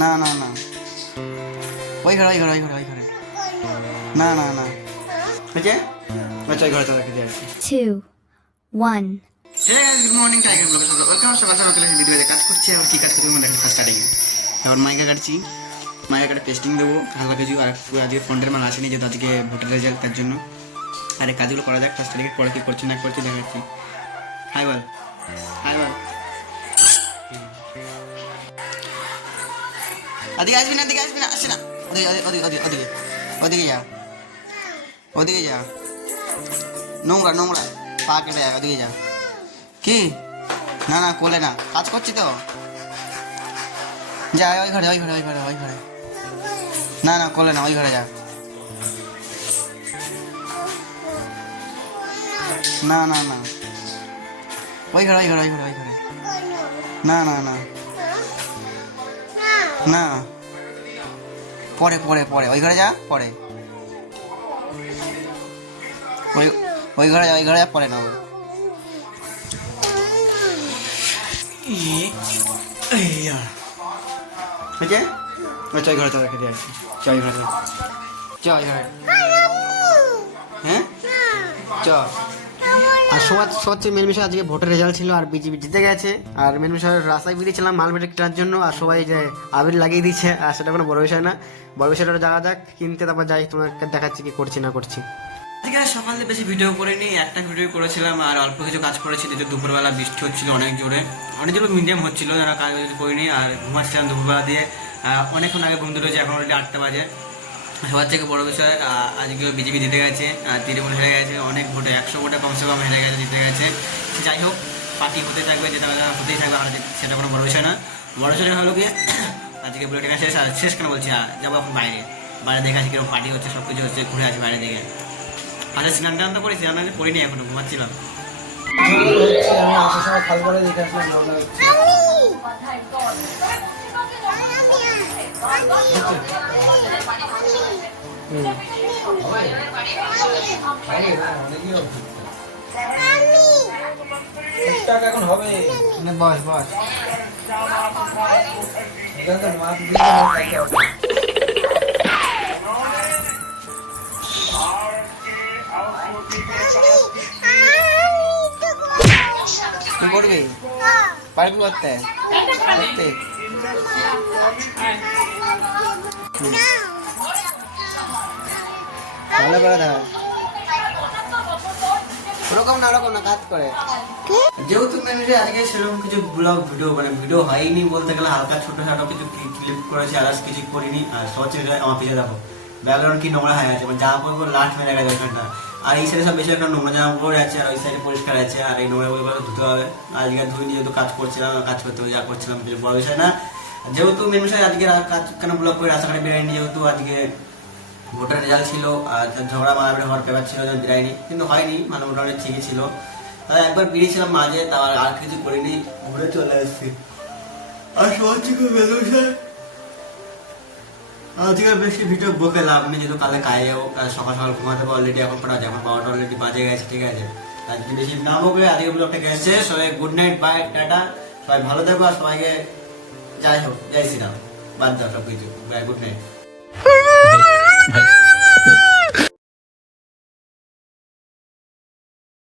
না না না, ওই ঘরে ওই ঘরে ওই ঘরে ওই ঘরে, না না না, বুঝছে? আচ্ছা ওই ঘরে চলে রেখে দিয়ে আসছি। 2, 1. গুড মর্নিং টাইগার ব্লগে ওয়েলকাম। সকাল সকাল চলে ভিডিওতে কাজ করছি। আর কি কাজ করছি মানে দেখি ফার্স্ট স্টার্টিং এখন মাইকা কাটছি। মাইকা কাটে টেস্টিং দেবো হালকা কিছু। আর আজকে ফ্রন্টের মাল আসেনি যেহেতু আজকে ভোটের রেজাল্ট, তার জন্য। আর এই কাজগুলো করা যাক ফার্স্ট স্টার্টিং পরে কি করছি না করছি দেখাচ্ছি। হাই বল, হাই বল। ওদিকে আসবি না, ওদিকে আসবি না, আসি না, ওদিকে ওদিকে ওদিকে ওদিকে ওদিকে যা, ওদিকে যা, নোংরা নোংরা পা কেটে যা, ওদিকে যা। কি? না না কোলে না, কাজ করছি তো। যা ওই ঘরে ওই ঘরে ওই ঘরে ওই ঘরে, না না কোলে না, ওই ঘরে যা। না না না, ওই ঘরে ওই ঘরে ওই ঘরে ওই ঘরে, না না না না, পরে পরে পরে ওই ঘরে যা, পরে ওই ওই ঘরে যা, ওই ঘরে যা, পরে নেবো। ঠিক আছে, ওই ঘরে চলে রেখে দিয়ে আসছি। ওই ঘরে ওই ঘরে, হ্যাঁ চ। আর সবচেয়ে মেন বিষয় আজকে ভোটের রেজাল্ট ছিল আর বিজেপি জিতে গেছে। আর মেন বিষয় রাস্তায় বেরিয়েছিলাম মাল বেটে কেনার জন্য, আর সবাই যে আবির লাগিয়ে দিচ্ছে, আর সেটা কোনো বড় বিষয় না। বড় বিষয়টা যাওয়া যাক কিনতে, তারপর যাই তোমাকে দেখাচ্ছি কি করছি না করছি। আজকে সকালে বেশি ভিডিও করিনি, একটা ভিডিও করেছিলাম আর অল্প কিছু কাজ করেছি। যে দুপুরবেলা বৃষ্টি হচ্ছিল অনেক জোরে মিডিয়াম হচ্ছিল, যারা কাজ করিনি। আর ঘুমাচ্ছিলাম দুপুরবেলা দিয়ে, অনেকক্ষণ আগে ঘুম ধরেছে, এখন অলরেডি 8টা বাজে। সবার থেকে বড় বিষয় আজকে বিজেপি জিতে গেছে, আর তৃণমূল হেরে গেছে। অনেক ভোটে 100 ভোটে কমসে কম হেরে গেছে, জিতে গেছে। যাই হোক, পার্টি হতে থাকবে, যেটা হতেই থাকবে, আর সেটা কোনো বড় বিষয় না। বড় বিষয় হলো কি আজকে বুলেটিন শেষ কেন বলছি, যাবো এখন বাইরে বাইরে দেখে আসি কিরকম পার্টি হচ্ছে, সব কিছু হচ্ছে, ঘুরে আসি বাইরে দিকে। আচ্ছা স্নান টান তো করি, স্নান করিনি, এখনো ঘুমাচ্ছিলাম। এখন হবে বস বস কি করবি পারবি করতে করতে ভালো করে দেখা ওরকম না, ওরকম না, কাজ করে। যেহেতু মেনলি আজকে সেরকম কিছু ব্লগ ভিডিও মানে ভিডিও হয়নি বলতে গেলে, হালকা ছোটখাটো কিছু ক্লিপ করেছি, আর কিছু করিনি। আর সহজে আমার পিছিয়ে দেখো ব্যাকগ্রাউন্ড কি নোংরা হয়ে আছে, মানে জামা কাপড় লাট মেরে গেছে ওইখানটা। আর এই সাইডে সব বেশি একটা নোংরা জামা কাপড় আছে, আর ওই সাইডে পরিষ্কার আছে। আর এই নোংরা কাপড় ধুতে হবে। আজকে ধুই যেহেতু কাজ করছিলাম, কাজ করতে যা করছিলাম কিছু বড় বিষয় না। যেহেতু মেন বিষয় আজকে কাজ কেন ব্লগ করে রাস্তাঘাটে বেরোয়নি, যেহেতু আজকে ভোটার রেজাল্ট ছিল। আর ঝগড়া মারামারি হওয়ার ব্যাপার ছিল, বেরায়নি, কিন্তু হয়নি, মানে মোটামুটি ঠিকই ছিল। তাই একবার বেরিয়েছিলাম মাঝে, তার আর কিছু করিনি, ঘুরে চলে আসছি। আর সবার থেকে বেরোয় আজকে বেশি ভিডিও বকে লাভ নেই, যেহেতু কালে কাজে যাবো। সকাল সকাল ঘুমাতে পারবো, অলরেডি এখন পড়া আছে, এখন 12টা অলরেডি বাজে গেছে, ঠিক আছে। আর যদি বেশি না বকে আজকে ব্লগটা গেছে। সবাই গুড নাইট, বাই, টাটা, সবাই ভালো থাকো। আর সবাইকে যাই হোক, জয় শ্রীরাম, বাদ দাও সব কিছু, বাই, গুড নাইট।